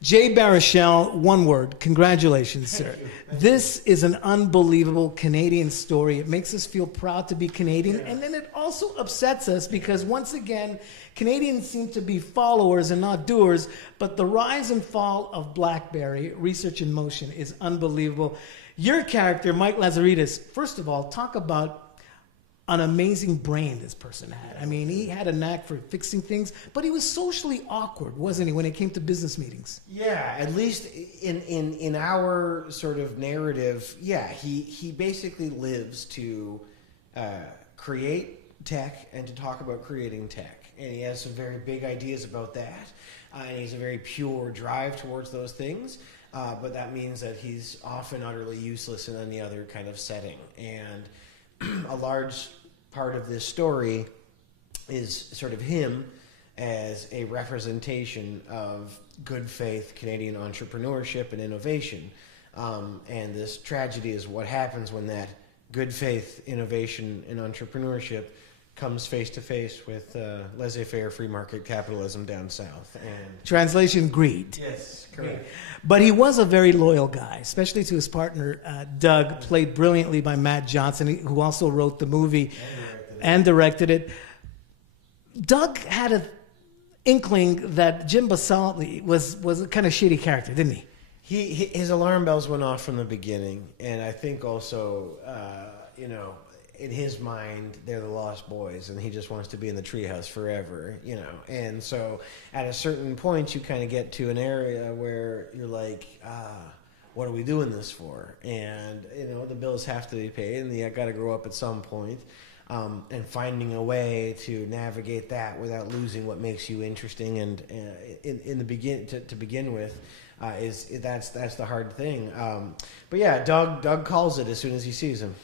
Jay Baruchel, one word. Congratulations, sir. This is an unbelievable Canadian story. It makes us feel proud to be Canadian, and then it also upsets us because, once again, Canadians seem to be followers and not doers, but the rise and fall of Blackberry, Research in Motion, is unbelievable. Your character, Mike Lazaridis, first of all, talk about an amazing brain this person had. I mean, he had a knack for fixing things, but he was socially awkward, wasn't he, when it came to business meetings? Yeah, at least in our sort of narrative, yeah, he basically lives to create tech and to talk about creating tech. And he has some very big ideas about that. And he has a very pure drive towards those things. But that means that he's often utterly useless in any other kind of setting. And a large part of this story is sort of him as a representation of good faith Canadian entrepreneurship and innovation. And this tragedy is what happens when that good faith innovation and entrepreneurship comes face to face with laissez-faire free market capitalism down south. And translation, greed. Yes, correct. But he was a very loyal guy, especially to his partner, Doug, played brilliantly by Matt Johnson, who also wrote the movie and directed it. Doug had an inkling that Jim Basalti was a kind of shitty character, didn't he? His alarm bells went off from the beginning, and I think also, in his mind, they're the Lost Boys, and he just wants to be in the treehouse forever, And so at a certain point, you kind of get to an area where you're like, what are we doing this for? And, the bills have to be paid, and you got to grow up at some point. And finding a way to navigate that without losing what makes you interesting and in the begin with that's the hard thing. But yeah, Doug calls it as soon as he sees him.